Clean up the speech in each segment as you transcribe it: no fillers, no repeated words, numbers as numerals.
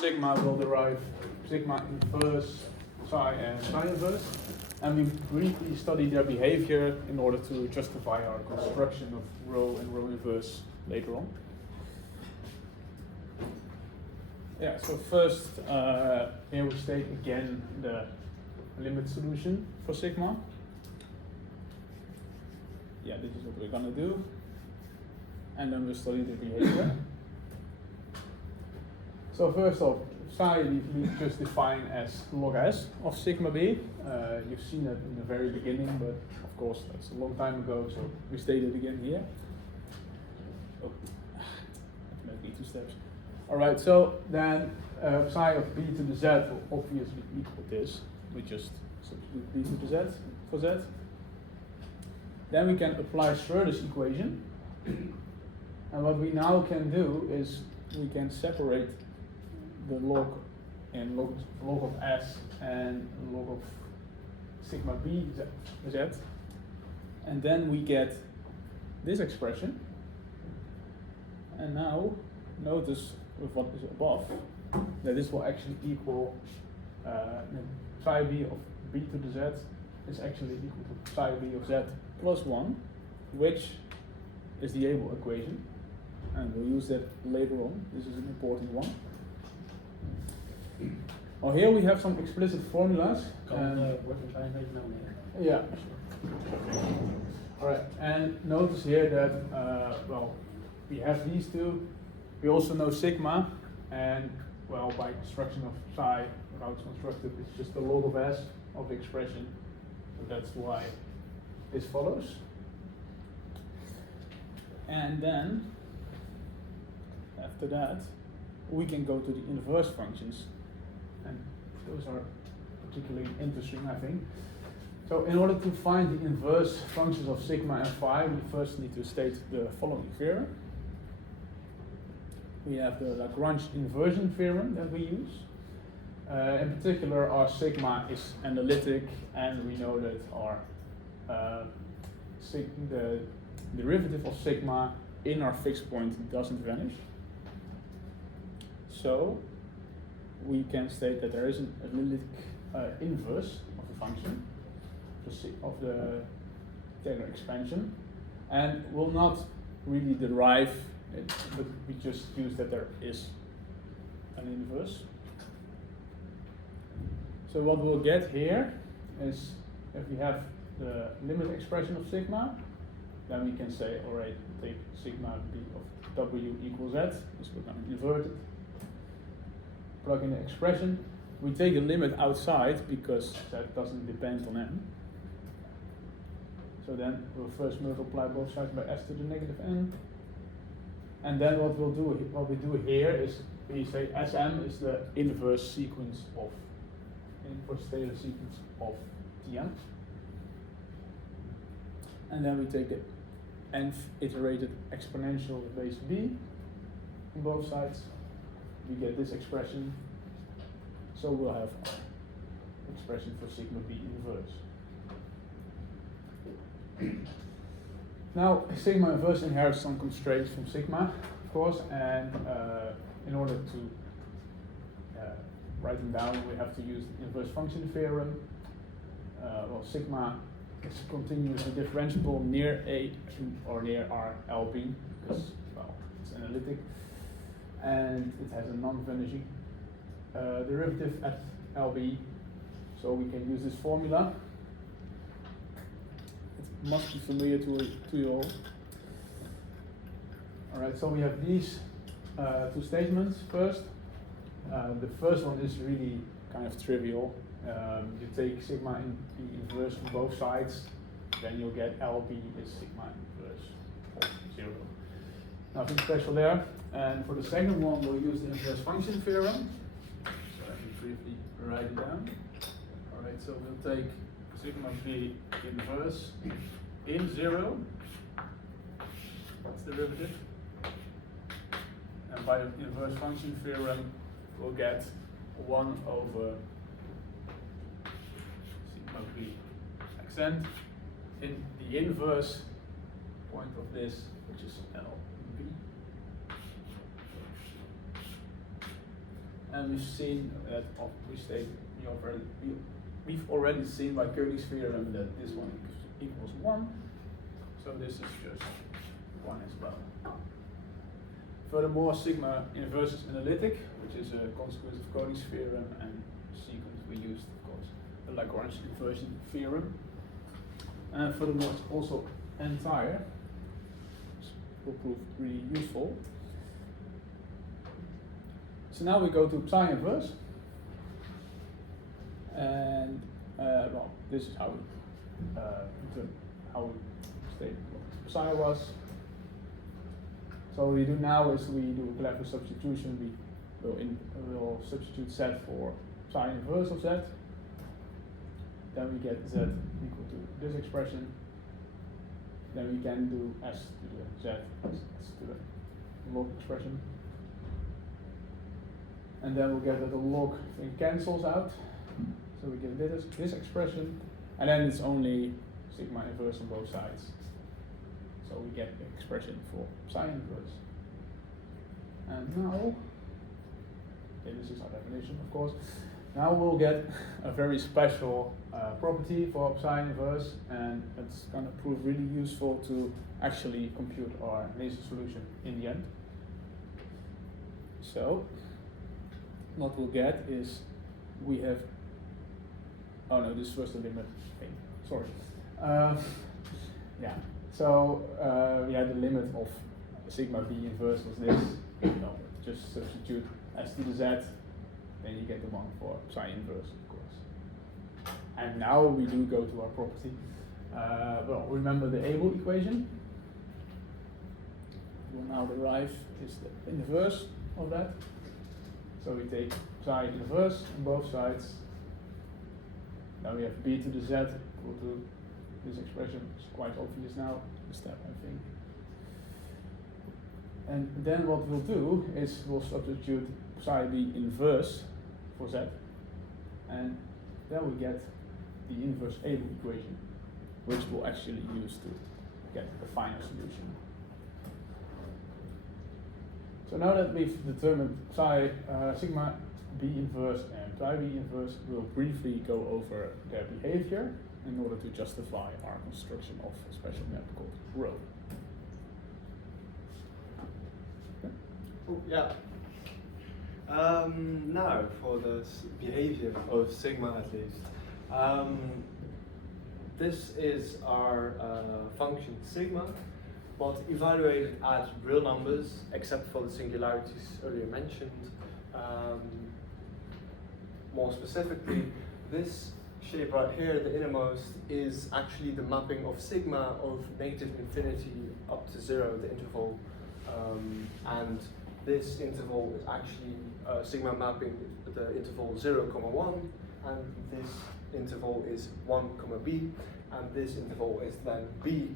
sigma will derive sigma inverse psi and psi inverse. And we briefly study their behavior in order to justify our construction of rho and rho inverse later on. Yeah, so first, here we state again the limit solution for sigma. Yeah, this is what we're gonna do. And then we'll study the behavior. So first off, psi we just define as log s of sigma b. You've seen that in the very beginning, but of course that's a long time ago, so we state it again here. Oh, maybe 2 steps. Alright, so then psi of b to the z will obviously equal this. We just substitute b to the z for z. Then we can apply Schroeder's equation. And what we now can do is we can separate the log in log of s and log of sigma b z. And then we get this expression. And now notice with what is above that this will actually equal psi b of b to the z is actually equal to psi b of z plus 1, which is the Abel equation. And we'll use that later on. This is an important one. Well, here we have some explicit formulas. Yeah. Alright, and notice here that, well, we have these two. We also know sigma, and, well, by construction of psi, how it's constructed, it's just the log of s of the expression. So that's why this follows. And then, after that, we can go to the inverse functions. And those are particularly interesting, I think. So in order to find the inverse functions of sigma and phi, we first need to state the following theorem. We have the Lagrange inversion theorem that we use. In particular, our sigma is analytic, and we know that our the derivative of sigma in our fixed point doesn't vanish. So we can state that there is an analytic inverse of the function of the Taylor expansion, and will not really derive it, but we just use that there is an inverse. So what we'll get here is, if we have the limit expression of sigma, then we can say, alright, take sigma b of w equals z, this we're going to invert it. Plug in the expression. We take the limit outside because that doesn't depend on n. So then we'll first multiply both sides by s to the negative n. And then what we do here is we say Sm is the inverse sequence of inverse Taylor sequence of Tn. And then we take the nth iterated exponential base b on both sides. We get this expression. So we'll have our expression for sigma b inverse. Now, sigma inverse inherits some constraints from sigma, of course, and in order to write them down, we have to use the inverse function theorem. Well, sigma is continuously differentiable near A or near R LB, because, well, it's analytic, and it has a non-vanishing derivative at LB, so we can use this formula. It must be familiar to you all. Alright, so we have these two statements first. The first one is really kind of trivial. You take sigma in the inverse from both sides, then you'll get LB is sigma inverse of 0. Nothing special there. And for the second one, we'll use the inverse function theorem. So let me briefly write it down. Alright, so we'll take sigma b inverse in 0. That's the derivative. And by the inverse function theorem, we'll get 1 over sigma b accent in the inverse point of this, which is LB. And we've seen that we've already seen by Königs's theorem that this one equals 1. So this is just 1 as well. Furthermore, sigma inverse is analytic, which is a consequence of Königs's theorem, and sequence we used, of course, the Lagrange inversion theorem. And furthermore, it's also entire, which will prove really useful. So now we go to psi inverse, and well, this is how we state what psi was. So what we do now is we do a clever substitution. We will substitute z for psi inverse of z. Then we get z equal to this expression. Then we can do s to the z, s to the log expression. And then we'll get that the log thing cancels out. So we get this expression. And then it's only sigma inverse on both sides. So we get the expression for psi inverse. And now, okay, this is our definition, of course. Now we'll get a very special property for psi inverse, and it's going to prove really useful to actually compute our laser solution in the end. So, what we'll get is we have, oh no, this is first the limit thing, sorry. Yeah, so we had the limit of sigma b inverse was this, just substitute s to the z, then you get the one for psi inverse, of course. And now we do go to our property. Well, remember the Abel equation. We'll now derive is the inverse of that. So we take psi inverse on both sides. Now we have b to the z equal to this expression. It's quite obvious now, the step, I think. And then what we'll do is we'll substitute psi b inverse for z, and then we get the inverse Abel equation, which we'll actually use to get the final solution. So now that we've determined sigma b inverse and psi b inverse, we'll briefly go over their behavior in order to justify our construction of a special map called rho. Yeah. Now for the behavior of sigma, at least. This is our function sigma, but evaluated as real numbers, except for the singularities earlier mentioned. More specifically, this shape right here, the innermost, is actually the mapping of sigma of negative infinity up to 0, the interval, and this interval is actually sigma mapping the interval 0, 1, and this interval is 1, b, and this interval is then b,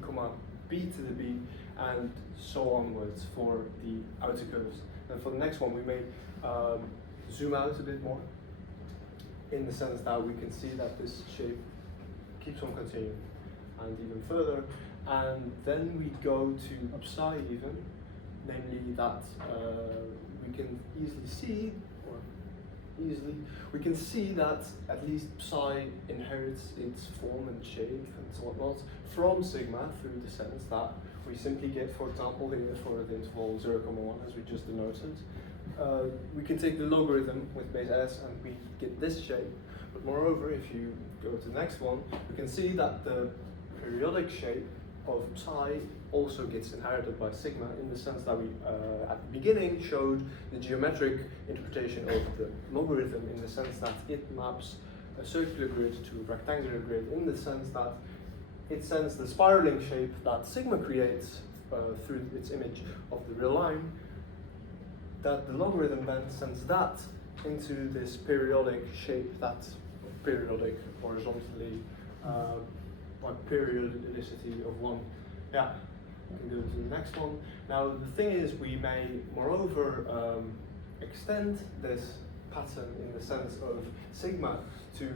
b to the b, and so onwards for the outer curves. And for the next one, we may zoom out a bit more, in the sense that we can see that this shape keeps on continuing, and even further, and then we go to psi even, namely that we can we can see that at least psi inherits its form and shape and so whatnot from sigma, through the sense that we simply get, for example, here for the interval 0, 1, as we just denoted, we can take the logarithm with base s and we get this shape. But moreover, if you go to the next one, we can see that the periodic shape of psi also gets inherited by sigma, in the sense that we at the beginning showed the geometric interpretation of the logarithm, in the sense that it maps a circular grid to a rectangular grid, in the sense that it sends the spiraling shape that sigma creates through its image of the real line, that the logarithm then sends that into this periodic shape, that's periodic horizontally, by periodicity of 1. Yeah, we can go to the next one. Now the thing is, we may moreover extend this pattern in the sense of sigma to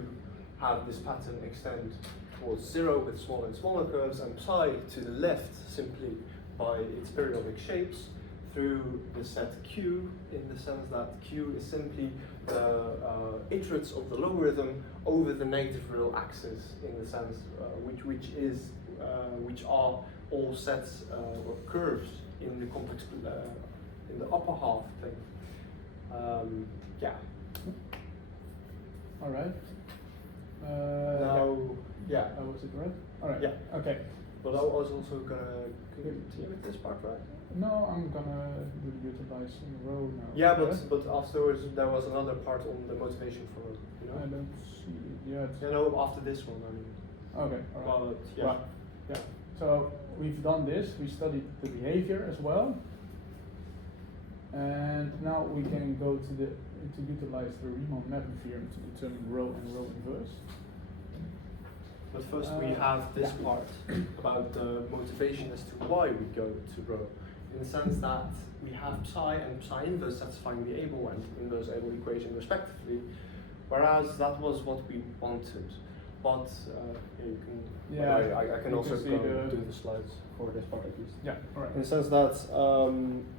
have this pattern extend towards 0 with smaller and smaller curves, and psi to the left simply by its periodic shapes, through the set Q, in the sense that Q is simply the iterates of the logarithm over the negative real axis, in the sense which are all sets or curves in the complex in the upper half plane. Yeah. All right. Now, yeah. That was it, right? All right. Yeah. Okay. But I was also gonna continue with this part, right? No, I'm gonna do the utilize in a row now. Yeah, right? but afterwards there was another part on the motivation for, you know. I don't see it yet. You know, after this one, I mean. Okay. All right. Well, yeah. Right. Yeah. So we've done this. We studied the behavior as well, and now we can go to utilize the Riemann mapping theorem to determine row and row inverse. But first we have this part about the motivation as to why we go to row. In the sense that we have psi and psi inverse satisfying the able and inverse able equation respectively, whereas that was what we wanted. But you can, Yeah, I can you also can see go do the slides for this part at least. Yeah, all right. In the sense that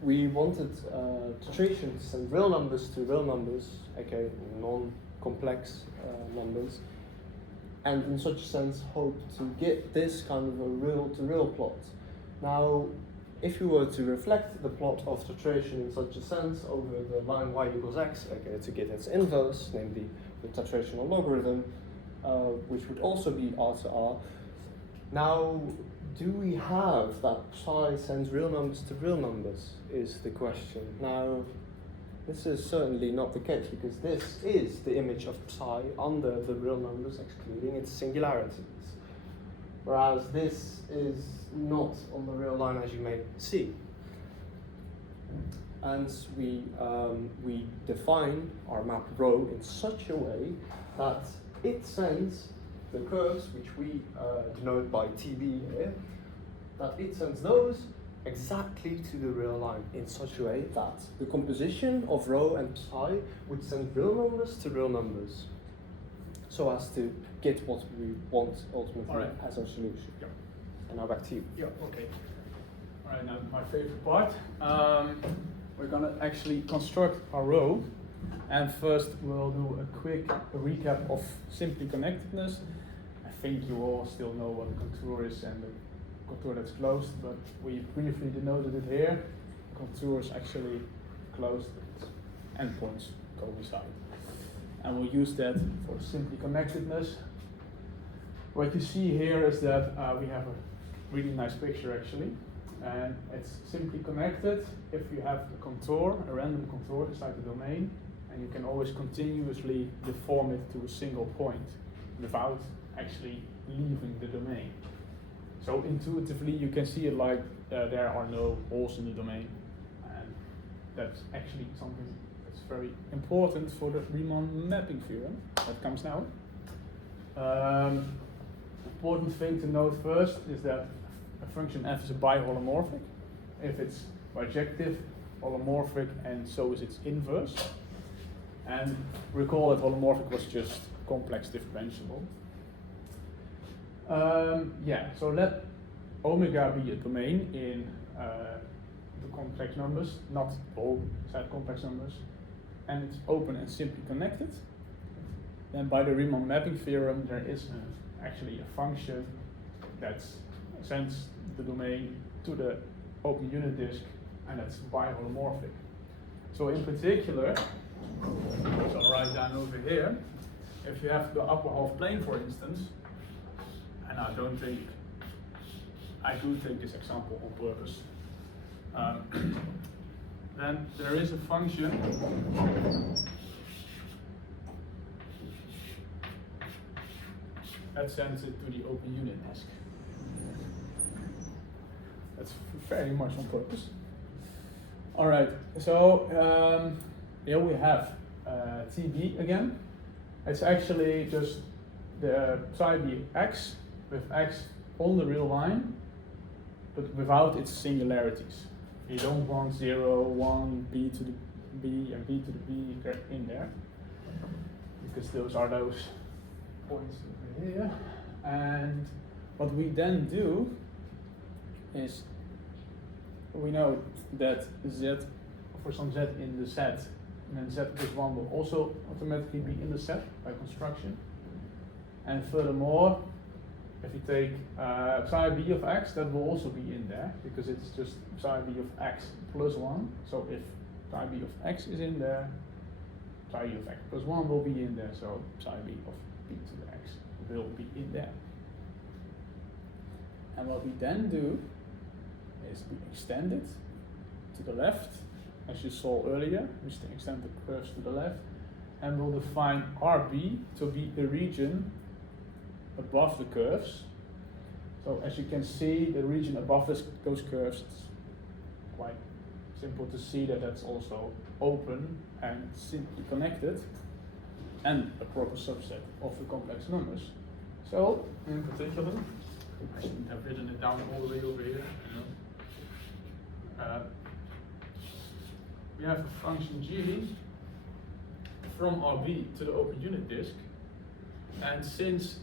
we wanted TETRATION to send real numbers to real numbers, aka non-complex numbers, and in such a sense hope to get this kind of a real-to-real plot. Now, if you were to reflect the plot of TETRATION in such a sense over the line y equals x, okay, to get its inverse, namely the TETRATIONal logarithm, which would also be r to r. Now, do we have that psi sends real numbers to real numbers, is the question. Now, this is certainly not the case, because this is the image of psi under the real numbers, excluding its singularities. Whereas this is not on the real line, as you may see. And we define our map rho in such a way that it sends the curves, which we denote by TB here, that it sends those exactly to the real line in such a way that the composition of rho and psi would send real numbers to real numbers, so as to get what we want ultimately as our solution. Yeah. And now back to you. Yeah, okay. All right, now my favorite part. We're gonna actually construct our row, and first we'll do a quick recap of simply connectedness. I think you all still know what a contour is and the contour that's closed, but we briefly denoted it here. Contour is actually closed, endpoints go beside. And we'll use that for simply connectedness. What you see here is that we have a really nice picture actually, and it's simply connected if you have a contour, a random contour inside the domain, and you can always continuously deform it to a single point without actually leaving the domain. So intuitively you can see it like there are no holes in the domain, and that's actually something that's very important for the Riemann mapping theorem that comes now. Important thing to note first is that a function f is a biholomorphic if it's bijective, holomorphic, and so is its inverse. And recall that holomorphic was just complex differentiable. So let omega be a domain in the complex numbers, not all set complex numbers, and it's open and simply connected. Then by the Riemann mapping theorem, there is actually a function that sends the domain to the open unit disk, and that's biholomorphic. So in particular, so I'll write down over here, if you have the upper half plane, for instance, and I do take this example on purpose, then there is a function that sends it to the open unit disk. That's very much on purpose. All right, so here we have TB again. It's actually just the psi b x with x on the real line, but without its singularities. You don't want 0, 1, b to the b, and b to the b in there, because those are those points over here. And what we then do is we know that z, for some z in the set, then z plus 1 will also automatically be in the set by construction. And furthermore, if you take psi b of x, that will also be in there, because it's just psi b of x plus 1. So if psi b of x is in there, psi b of x plus 1 will be in there, so psi b of b to the x will be in there. And what we then do is we extend it to the left, as you saw earlier. We extend the curves to the left, and we'll define RB to be the region above the curves. So as you can see, the region above those curves, it's quite simple to see that that's also open and simply connected, and a proper subset of the complex numbers. So in particular, I shouldn't have written it down all the way over here. We have a function g from RB to the open unit disk, and since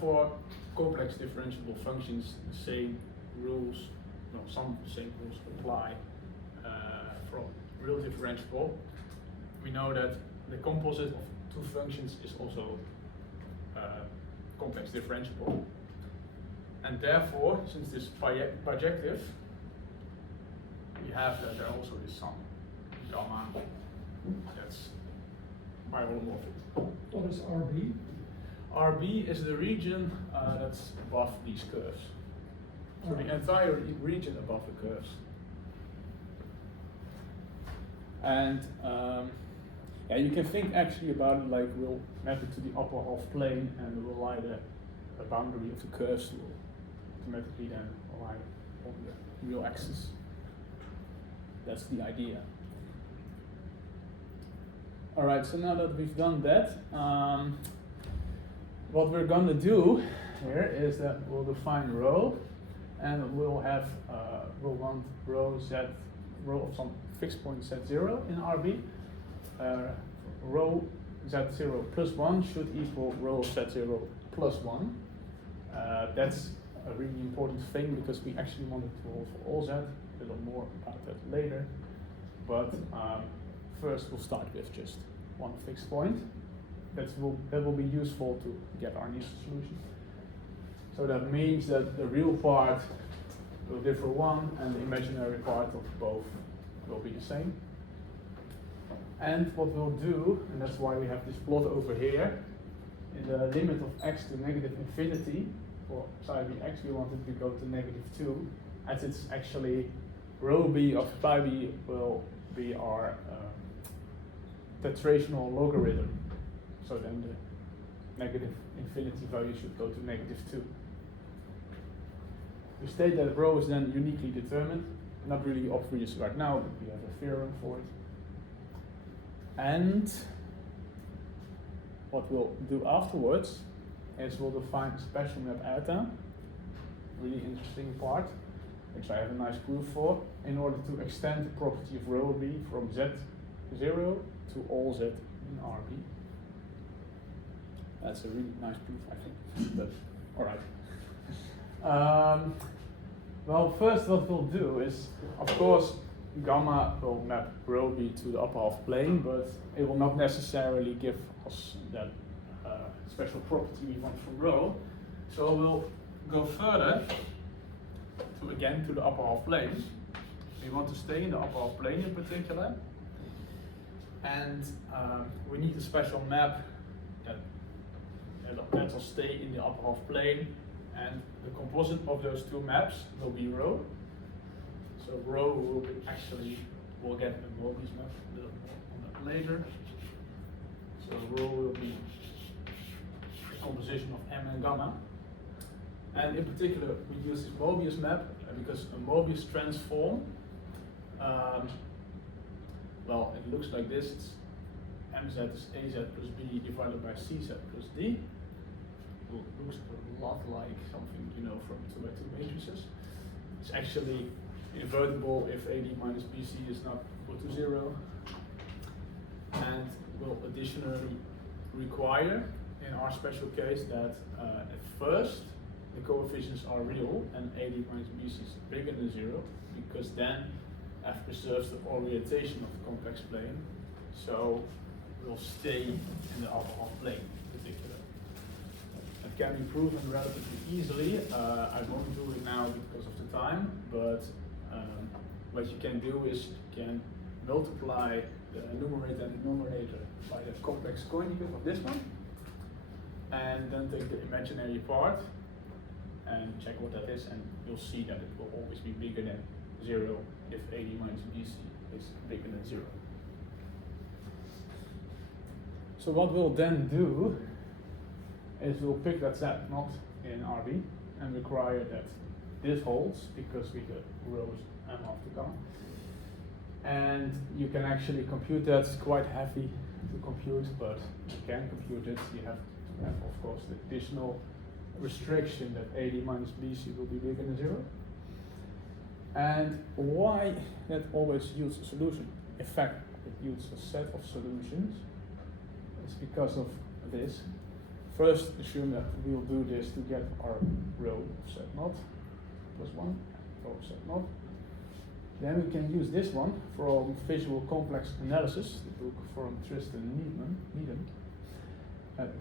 for complex differentiable functions the same rules, no, some same rules apply from real differentiable, we know that the composite of two functions is also complex differentiable. And therefore, since this is bijective, we have that there also is some gamma that's biholomorphic. What is RB? RB is the region that's above these curves. So the entire region above the curves. And yeah, you can think actually about it like we'll map it to the upper half plane, and we'll lie the boundary of the curves will automatically then lie on the real axis. That's the idea. Alright, so now that we've done that, what we're going to do here is that we'll define rho, and we'll have we'll want rho of some fixed point z0 in RB. Rho z0 plus 1 should equal rho of z0 plus 1. That's a really important thing, because we actually want it to hold for all z. A little more about that later. But first we'll start with just one fixed point. That will be useful to get our initial solution. So that means that the real part will differ 1, and the imaginary part of both will be the same. And what we'll do, and that's why we have this plot over here, in the limit of x to negative infinity, for psi bx we want it to go to negative 2, as it's actually rho b of psi b will be our tetrational logarithm. So then the negative infinity value should go to negative 2. We state that rho is then uniquely determined. Not really obvious right now, but we have a theorem for it. And what we'll do afterwards is we'll define a special map eta, really interesting part, which I have a nice proof for, in order to extend the property of rho b from z0 to all z in RB. That's a really nice proof, I think, but alright. Well, first what we'll do is, of course, gamma will map rho b to the upper half plane, but it will not necessarily give us that special property we want from rho. So we'll go further to the upper half plane. We want to stay in the upper half plane in particular, and we need a special map that lets us stay in the upper half plane, and the composite of those two maps will be rho. So rho will be we'll get a Mobius map a little more on that later. So rho will be a composition of m and gamma. And in particular, we use this Mobius map because a Mobius transform, well, it looks like this. It's mz is az plus b divided by cz plus d. It looks a lot like something you know from 2x2 matrices. It's actually invertible if AD minus BC is not equal to 0, and will additionally require, in our special case, that at first the coefficients are real and AD minus BC is bigger than 0, because then F preserves the orientation of the complex plane, so we'll stay in the upper half plane in particular. It can be proven relatively easily. I won't do it now because of the time, but what you can do is you can multiply the numerator and denominator by the complex conjugate of this one, and then take the imaginary part and check what that is, and you'll see that it will always be bigger than 0 if AD minus BC is bigger than 0. So what we'll then do is we'll pick that set not in RB and require that this holds, because we get rows M of the count. And you can actually compute that. It's quite heavy to compute, but you can compute it. You have to have, of course, the additional restriction that AD minus BC will be bigger than 0. And why that always yields a solution? In fact, it yields a set of solutions. It's because of this. First, assume that we'll do this to get our row of set naught plus 1, row of set naught. Then we can use this one from Visual Complex Analysis, the book from Tristan Nunen.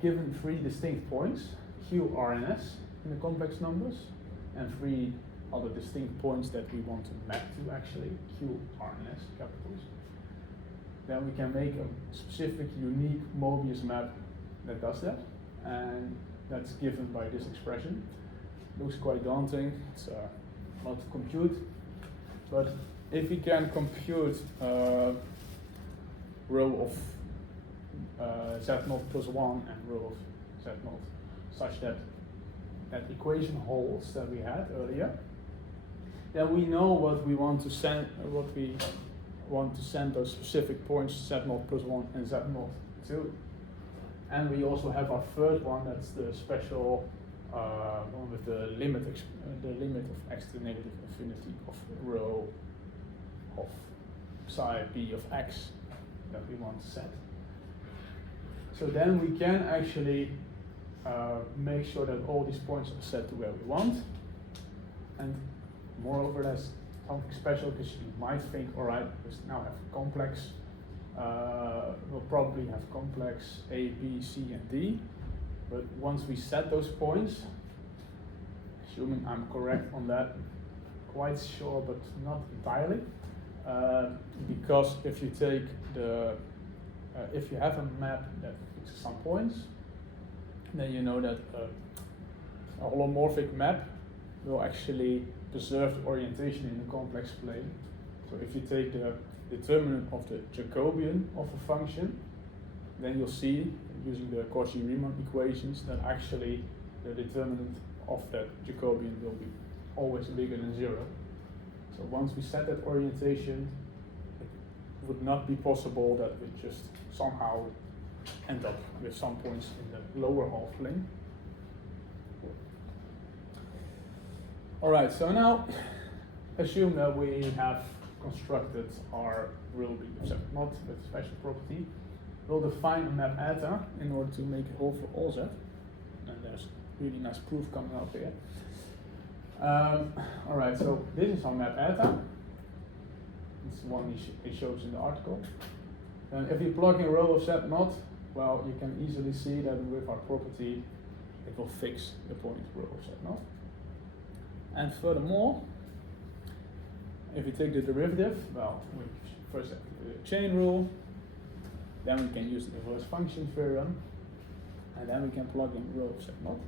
Given 3 distinct points, Q, R, and S in the complex numbers, and 3 other distinct points that we want to map to actually, Q, R, and S, capitals. Then we can make a specific, unique Mobius map that does that, and that's given by this expression. Looks quite daunting, it's a lot to compute, but if we can compute row of Z0 plus 1 and row of Z0 such that that equation holds that we had earlier, then we know what we want to send, those specific points Z0 plus 1 and Z0 to. And we also have our third one, that's the special one with the limit of x to negative infinity of rho of psi b of x that we want to set. So then we can actually make sure that all these points are set to where we want. And moreover, that's something special, because you might think, all right, we now have complex, we'll probably have complex A, B, C, and D. But once we set those points, assuming I'm correct on that, quite sure, but not entirely, because if you take if you have a map that fixes some points, then you know that a holomorphic map will actually preserve the orientation in the complex plane. So if you take the determinant of the Jacobian of a function, then you'll see, using the Cauchy-Riemann equations, that actually the determinant of that Jacobian will be always bigger than 0. So once we set that orientation, it would not be possible that we just somehow end up with some points in the lower half plane. Alright, so now assume that we have constructed our real B of Z0 with special property. We'll define a map eta in order to make it hold for all Z. And there's really nice proof coming up here. Alright, so this is our map eta. It's the one he shows in the article. And if you plug in a row of Z0, well, you can easily see that with our property, it will fix the point row of Z0. And furthermore, if you take the derivative, well, we first have the chain rule, then we can use the inverse function theorem, and then we can plug in row of Z0.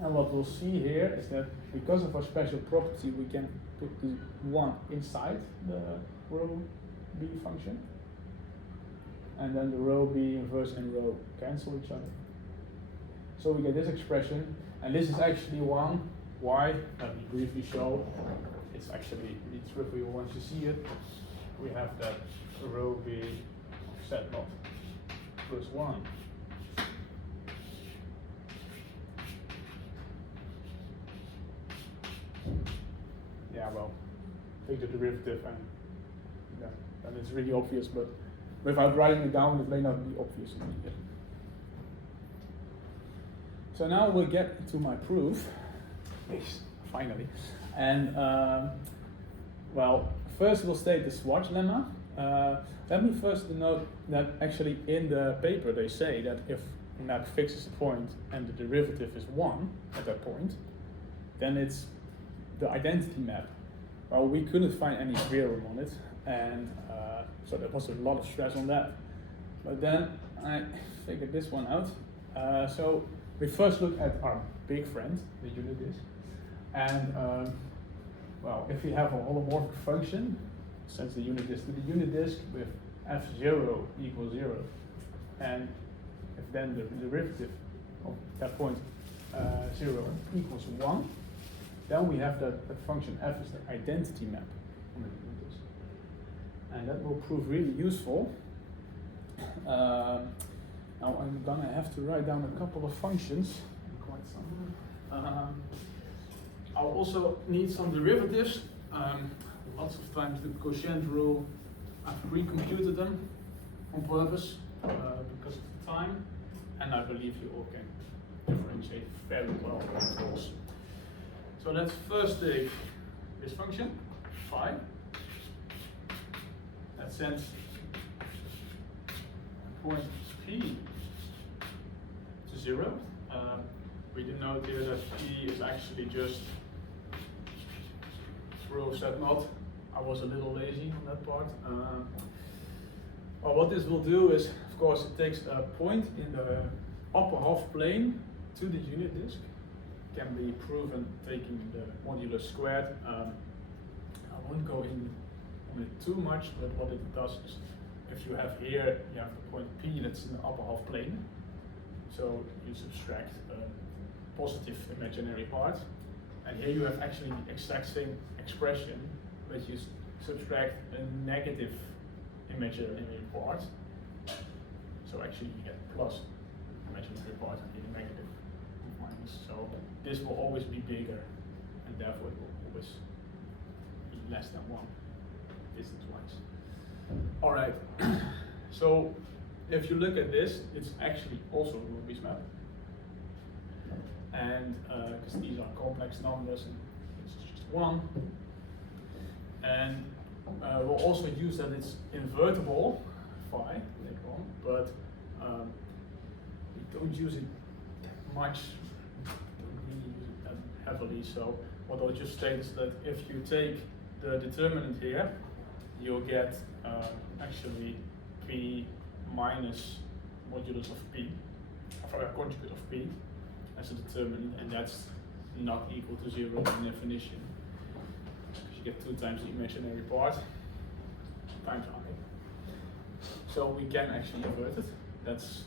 And what we'll see here is that because of our special property, we can put the 1 inside the row B function, and then the row B inverse and row cancel each other. So we get this expression, and this is actually one. Why? Let me briefly show. It's actually really trivial once you see it. We have that row B of Z0 plus 1. Yeah, well, take the derivative and yeah, and it's really obvious, but without writing it down, it may not be obvious immediately. So now we'll get to my proof. Yes, finally. And well, first we'll state the Schwarz lemma. Let me first note that actually in the paper they say that if a map fixes a point and the derivative is 1 at that point, then it's the identity map. Well, we couldn't find any theorem on it, and so there was a lot of stress on that. But then I figured this one out. So we first look at our big friend, the unit disk, and well, if we have a holomorphic function, sends the unit disk to the unit disk with f0 equals 0, and if then the derivative of that point 0 equals 1, then we have that function f is the identity map on the unit disk. And that will prove really useful. Now I'm gonna have to write down a couple of functions, quite some. I'll also need some derivatives. Lots of times the quotient rule, I've pre-computed them on purpose because of the time, and I believe you all can differentiate very well of course. So let's first take this function, phi, that sends point p to 0. We denote here that p is actually just rho set not. I was a little lazy on that part. Well, what this will do is, of course, it takes a point in the upper half plane to the unit disk. Can be proven taking the modulus squared. I won't go in on it too much, but what it does is, if you have here, you have the point P that's in the upper half plane. So you subtract a positive imaginary part. And here you have actually the exact same expression, but you subtract a negative imaginary part. So actually you get plus imaginary part and the negative minus. So this will always be bigger, and therefore it will always be less than 1 distance-wise. All right. So if you look at this, it's actually also a Rubik's map. And because these are complex numbers and it's just 1. And we'll also use that it's invertible, phi, later on, but we don't use it that much, don't really use it that heavily. So what I'll just state is that if you take the determinant here, you'll get actually p minus modulus of p, or a conjugate of p, as a determinant, and that's not equal to 0 in definition. Because you get 2 times the imaginary part times I. So we can actually invert it. That's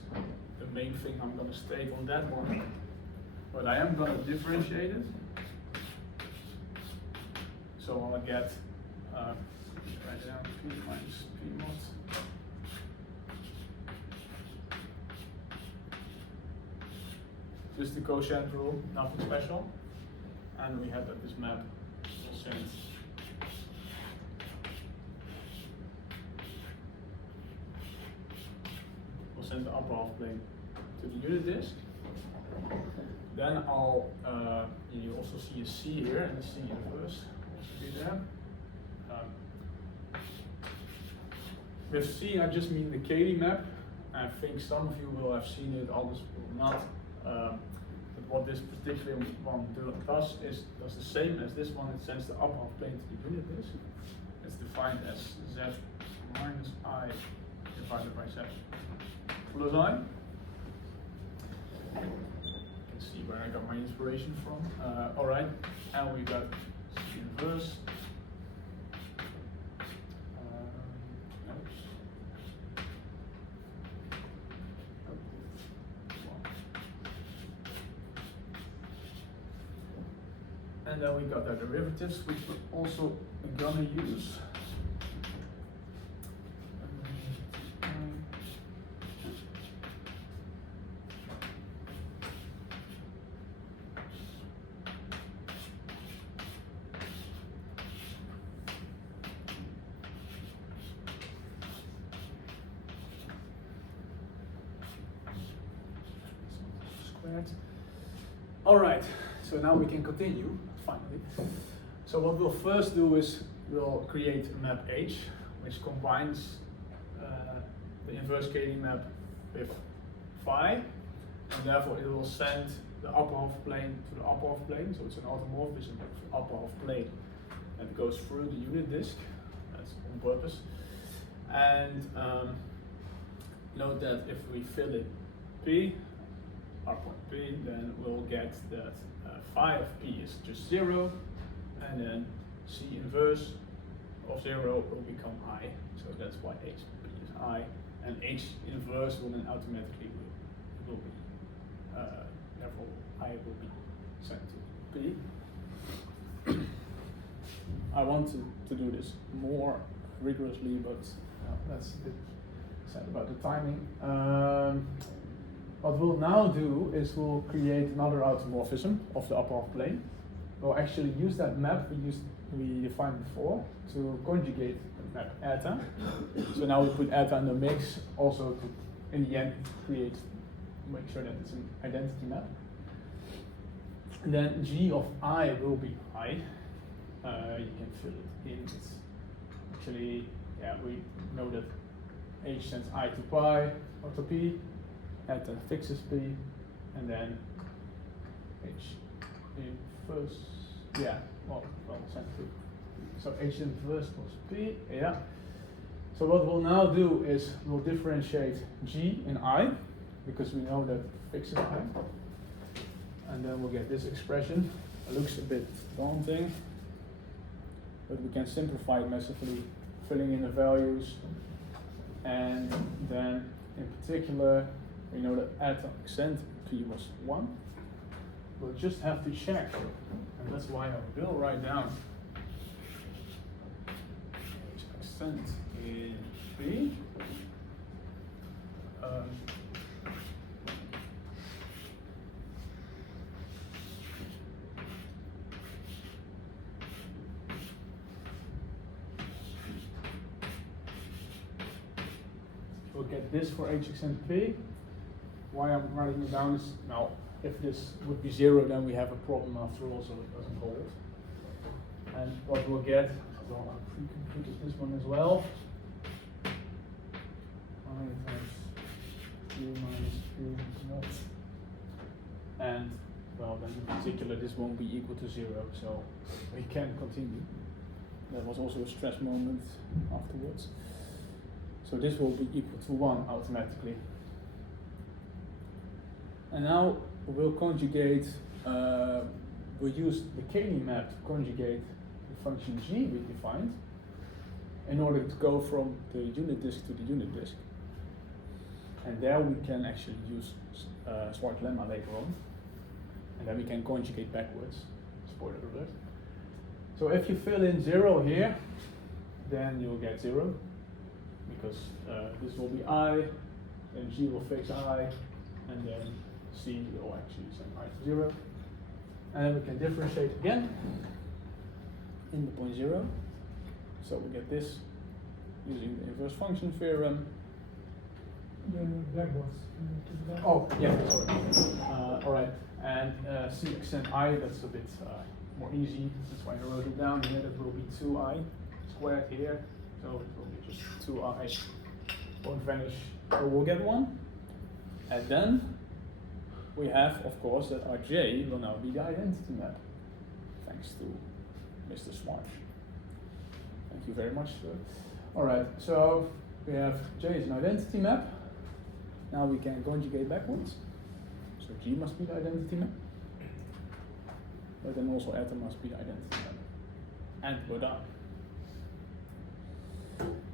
the main thing I'm going to state on that one. But I am going to differentiate it. So I'll get write down p minus p mod. Just the quotient rule, nothing special. And we have that this map will send the upper half plane to the unit disk. Then I'll, you also see a C here, and the C inverse also be there. With C, I just mean the Cayley map. I think some of you will have seen it, others will not. But what this particular one does the same as this one. It sends the upper half plane to the unit disk. It's defined as z minus I divided by z plus I. You can see where I got my inspiration from. All right, and we got C inverse. And then we got our derivatives, which we're also gonna use. Squared. All right. So now we can continue, finally. So what we'll first do is we'll create a map H, which combines the inverse KD map with phi, and therefore it will send the upper half plane to the upper half plane, so it's an automorphism of the upper half plane that goes through the unit disk. That's on purpose. And note that if we fill in P, our point P, then we'll get that phi of P is just 0, and then C inverse of 0 will become I. So that's why H P is I, and H inverse will then automatically will be, therefore I will be sent to P. I want to do this more rigorously, but that's a bit sad about the timing. What we'll now do is we'll create another automorphism of the upper half plane. We'll actually use that map we defined before to conjugate the map eta. So now we put eta in the mix also to, in the end, make sure that it's an identity map. And then G of I will be I. You can fill it in. It's actually, we know that H sends I to pi or to P, eta fixes P, and then H inverse, send to. So H inverse was P, So what we'll now do is we'll differentiate G in I, because we know that fixes I. And then we'll get this expression. It looks a bit daunting, but we can simplify it massively, filling in the values. And then in particular, we know that eta accent P was 1. We'll just have to check, and that's why I will write down H accent in P. We'll get this for H accent P. Why I'm writing it down is, now, if this would be 0, then we have a problem after all, so it doesn't hold. And what we'll get, well, I'll pre-compute this one as well. I times Q minus Q naught. And, well, then in particular, this won't be equal to 0, so we can continue. There was also a stress moment afterwards. So this will be equal to 1 automatically. And now we'll conjugate, we'll use the KD map to conjugate the function G we defined in order to go from the unit disk to the unit disk. And there we can actually use Schwarz lemma later on. And then we can conjugate backwards, spoiler alert. So if you fill in 0 here, then you'll get 0. Because this will be I, then G will fix I, and then C will actually send I to 0. And then we can differentiate again in the point 0. So we get this using the inverse function theorem. Oh, yeah, sorry. Alright, and C accent I, that's a bit more easy. That's why I wrote it down here. That will be 2I squared here. So it will be just 2I, won't vanish, so we'll get 1. And then we have, of course, that our J will now be the identity map, thanks to Mr. Schwarz. Thank you very much, sir. Alright, so we have J is an identity map. Now we can conjugate backwards. So G must be the identity map. But then also eta must be the identity map. And we're done.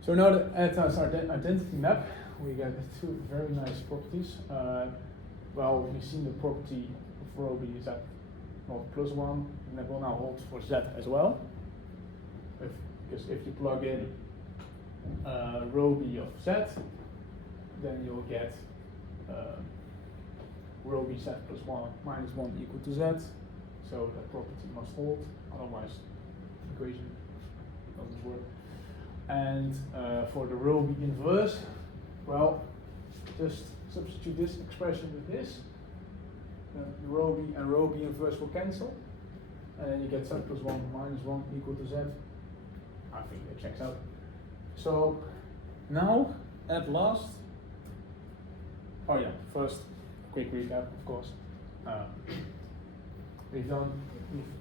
So now that eta is our identity map, we get two very nice properties. Well, we've seen the property of rho b z not plus 1, and that will now hold for z as well. Because if you plug in rho b of z, then you'll get rho b z plus 1 minus 1 equal to z. So that property must hold, otherwise the equation doesn't work. And for the rho b inverse, well, just substitute this expression with this, the rho b and rho b inverse will cancel, and then you get z plus 1 minus 1 equal to z. I think it checks out. So now, at last, oh yeah, first, quick recap, of course. We've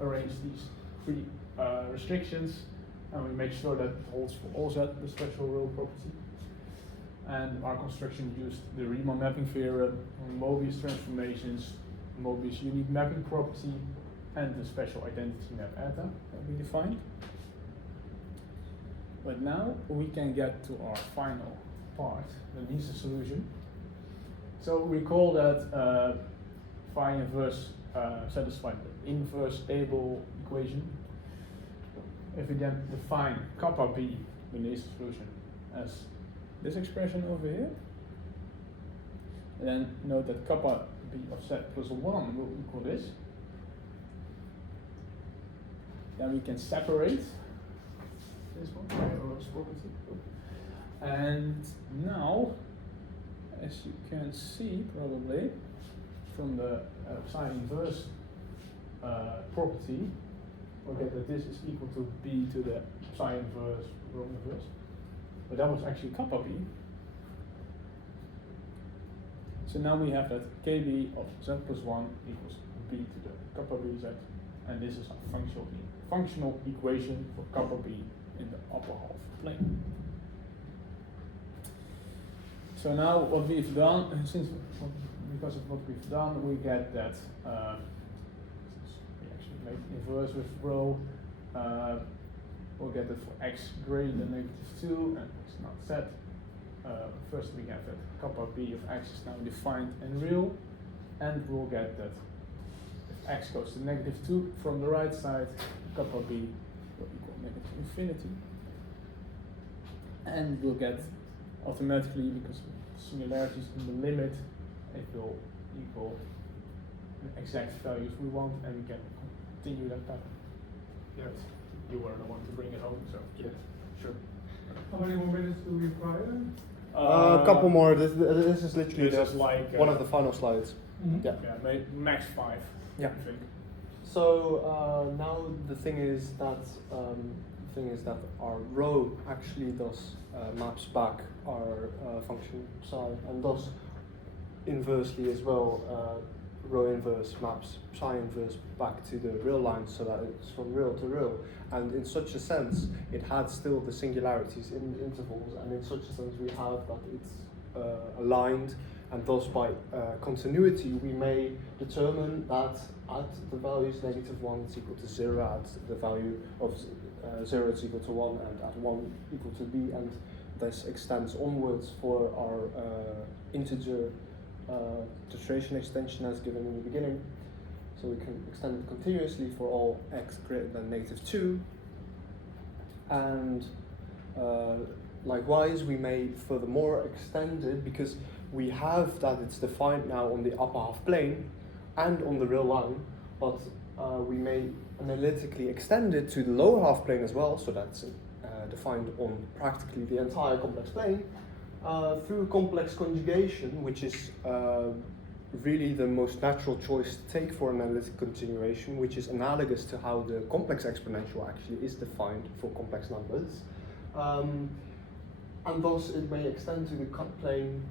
arranged these three restrictions, and we make sure that it holds for all z, the special rho property. And our construction used the Riemann mapping theorem, Mobius transformations, Mobius unique mapping property, and the special identity map eta that we defined. But now we can get to our final part, the Mises solution. So recall that phi inverse satisfied the inverse able equation. If we then define kappa b, the Mises solution, as this expression over here, and then note that kappa b of z plus 1 will equal this, then we can separate this one by Rho's property. And now, as you can see probably from the psi inverse property, we'll get that this is equal to b to the psi inverse rho inverse. But that was actually kappa b. So now we have that kb of z plus 1 equals b to the kappa b z, and this is our functional equation for kappa b in the upper half plane. So now what we've done, because of what we've done, we get that we actually make inverse with rho. We'll get that for x greater than -2 and x not set. First we have that kappa b of x is now defined and real, and we'll get that if x goes to -2 from the right side, kappa b will equal -infinity. And we'll get automatically, because of similarities in the limit, it will equal the exact values we want, and we can continue that pattern. Yes. You were the one to bring it home, so Yeah, sure. How many more minutes do we require? A couple more. This is literally this is like one of the final slides. Mm-hmm. Yeah. Yeah, max 5. Yeah. I think. So now the thing is that our rho actually does maps back our function psi, and thus inversely as well, rho inverse maps psi inverse back to the real line, so that it's from real to real. And in such a sense, it had still the singularities in intervals, and in such a sense we have that it's aligned, and thus by continuity we may determine that at the values -1 is equal to 0, at the value of 0 is equal to 1, and at 1 equal to b, and this extends onwards for our integer TETRATION extension as given in the beginning. So we can extend it continuously for all x greater than -2, and likewise we may furthermore extend it, because we have that it's defined now on the upper half plane and on the real line, but we may analytically extend it to the lower half plane as well, so that's defined on practically the entire complex plane, through complex conjugation, which is really the most natural choice to take for an analytic continuation, which is analogous to how the complex exponential actually is defined for complex numbers. And thus it may extend to the cut plane,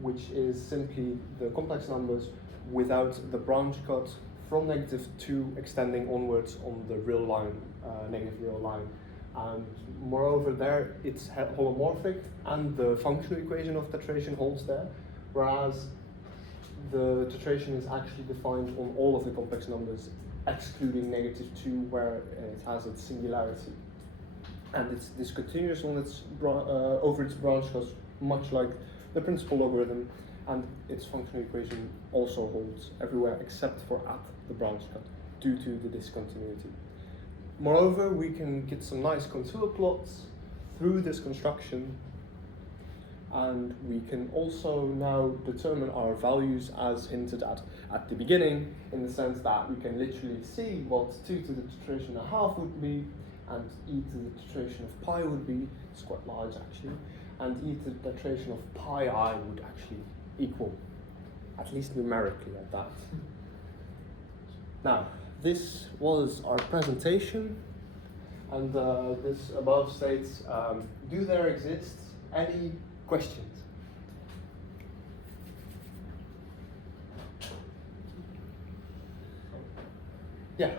which is simply the complex numbers without the branch cut from -2 extending onwards on the real line, negative real line. And moreover there it's holomorphic, and the functional equation of TETRATION holds there, whereas the TETRATION is actually defined on all of the complex numbers, excluding -2, where it has its singularity. And it's discontinuous on its over its branch cuts, much like the principal logarithm, and its functional equation also holds everywhere except for at the branch cut, due to the discontinuity. Moreover, we can get some nice contour plots through this construction, and we can also now determine our values as hinted at the beginning, in the sense that we can literally see what 2 to the TETRATION 1/2 would be, and e to the TETRATION of pi would be. It's quite large actually, and e to the TETRATION of pi I would actually equal. at least numerically at that. Now, this was our presentation, and this above states, do there exist any questions? Ja.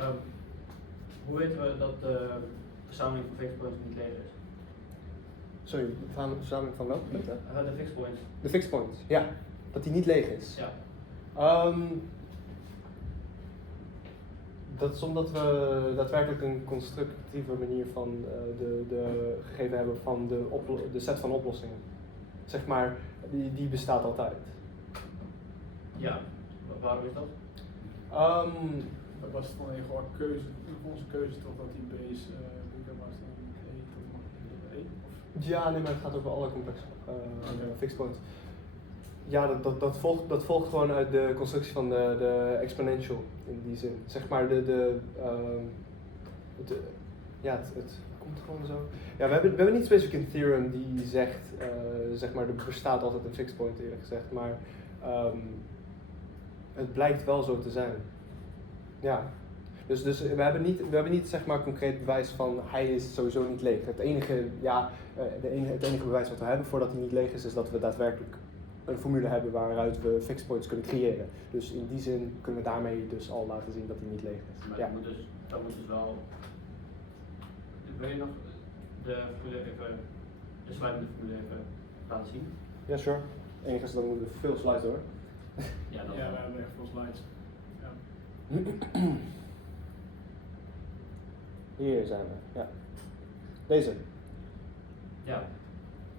Hoe weten we dat de verzameling van fixed points niet leeg is? Sorry, de verzameling van welke punten? De fixed points. De fixed points, ja. Dat die niet leeg is. Ja. Dat is omdat we daadwerkelijk een constructieve manier van de gegeven hebben van de set van oplossingen. Zeg maar, die bestaat altijd. Ja, waarom is dat? Dat was dan gewoon keuze, onze keuze totdat die base bigger was dan E tot E? Ja, nee, maar het gaat over alle complexe fixed points. Ja, dat volgt gewoon uit de constructie van de exponential in die zin. Zeg maar het komt gewoon zo. Ja, we hebben niet specifiek een theorem die zegt, zeg maar, er bestaat altijd een fixed point eerlijk gezegd, maar het blijkt wel zo te zijn. Ja. Dus we hebben niet zeg maar concreet bewijs van hij is sowieso niet leeg. Het enige bewijs wat we hebben voordat hij niet leeg is dat we daadwerkelijk een formule hebben waaruit we fixed points kunnen creëren. Dus in die zin kunnen we daarmee dus al laten zien dat hij niet leeg is. Maar Ja. dat moet dus wel. Wil je nog de formule even, de sluitende formule even laten zien? Ja, sure. Het enige is dan moeten we veel slides hoor. Ja, dat Ja, we hebben echt veel slides. Ja. Hier zijn we, ja. Deze. Ja.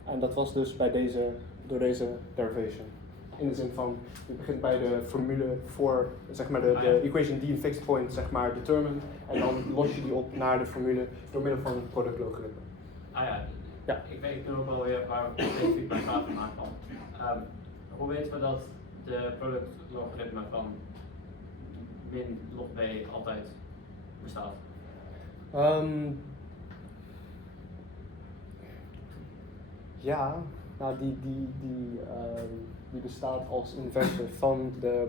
En dat was dus door deze derivation. In de zin van, je begint bij de formule voor, zeg maar, de equation die een fixed point, zeg maar, determine. En dan los je die op naar de formule door middel van een productlogaritme. Ja. Ik weet ook wel weer waar specifiek mijn vraag van aankwam. Hoe weten we dat de productlogaritme van min log b altijd bestaat? Ja, nou die bestaat als inverse van de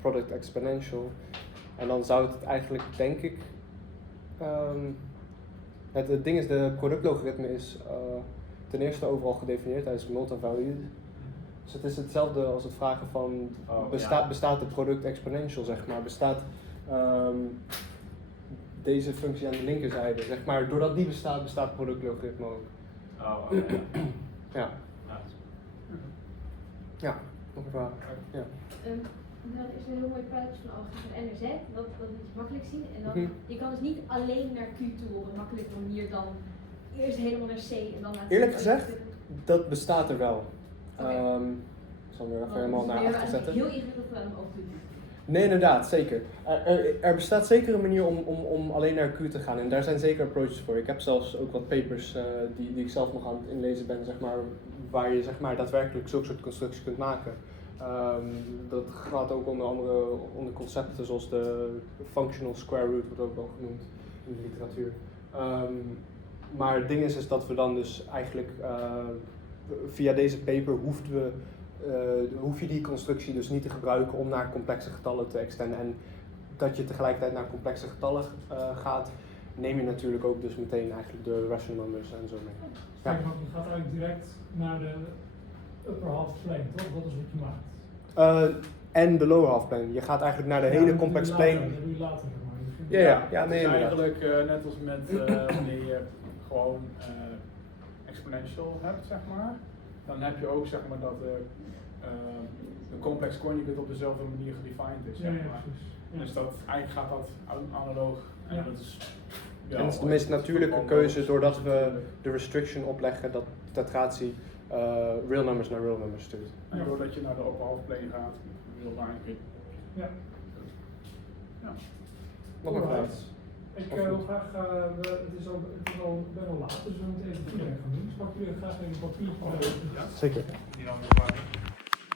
product exponential. En dan zou het eigenlijk, denk ik, het ding is, de productlogaritme is ten eerste overal gedefinieerd, hij is multivalued. Dus het is hetzelfde als het vragen van, bestaat de product exponential, zeg maar, bestaat deze functie aan de linkerzijde, zeg maar, doordat die bestaat het productlogaritme ook. Ja. Ja, nog een vraag. Ja. Dan is er een heel mooi plaatje van algebra van NRZ, dat moet je makkelijk zien. En dan, je kan dus niet alleen naar Q toe op een makkelijke manier dan eerst helemaal naar C en dan naar C. Eerlijk gezegd, dat bestaat er wel. Okay. Ik zal hem weer even helemaal naar achter zetten. Heel ingewikkeld gedaan om over te doen. Nee, inderdaad, zeker. Er bestaat zeker een manier om alleen naar Q te gaan en daar zijn zeker approaches voor. Ik heb zelfs ook wat papers die ik zelf nog aan het inlezen ben, zeg maar, waar je zeg maar, daadwerkelijk zulke soort constructies kunt maken. Dat gaat ook onder andere onder concepten zoals de functional square root, wordt ook wel genoemd in de literatuur. Maar het ding is dat we dan dus eigenlijk via deze paper hoef je die constructie dus niet te gebruiken om naar complexe getallen te extenden. En dat je tegelijkertijd naar complexe getallen gaat, neem je natuurlijk ook dus meteen eigenlijk de rational numbers en zo mee. Ja. Je gaat eigenlijk direct naar de upper half plane, toch? Dat is wat je maakt. En de lower half plane. Je gaat eigenlijk naar de hele complex plane. Dat doe je later, zeg maar. Ja, nee, het is inderdaad. eigenlijk net als met wanneer je gewoon exponential hebt, zeg maar. Dan heb je ook zeg maar dat de complex conjugate op dezelfde manier gedefined is, zeg maar. Ja. Dus dat eigenlijk gaat dat analoog en dat is. Ja, En dat is de meest natuurlijke keuze doordat we de restriction opleggen dat tetratie real numbers naar real numbers stuurt. En doordat je naar de upper half plane gaat, wil eigenlijk. Ja. Nog een vraag? Ik wil graag, het is al bijna laat, dus we moeten even feedback gaan doen. Dus pak jullie graag even een papiertje. Ja. Zeker. Die dan weer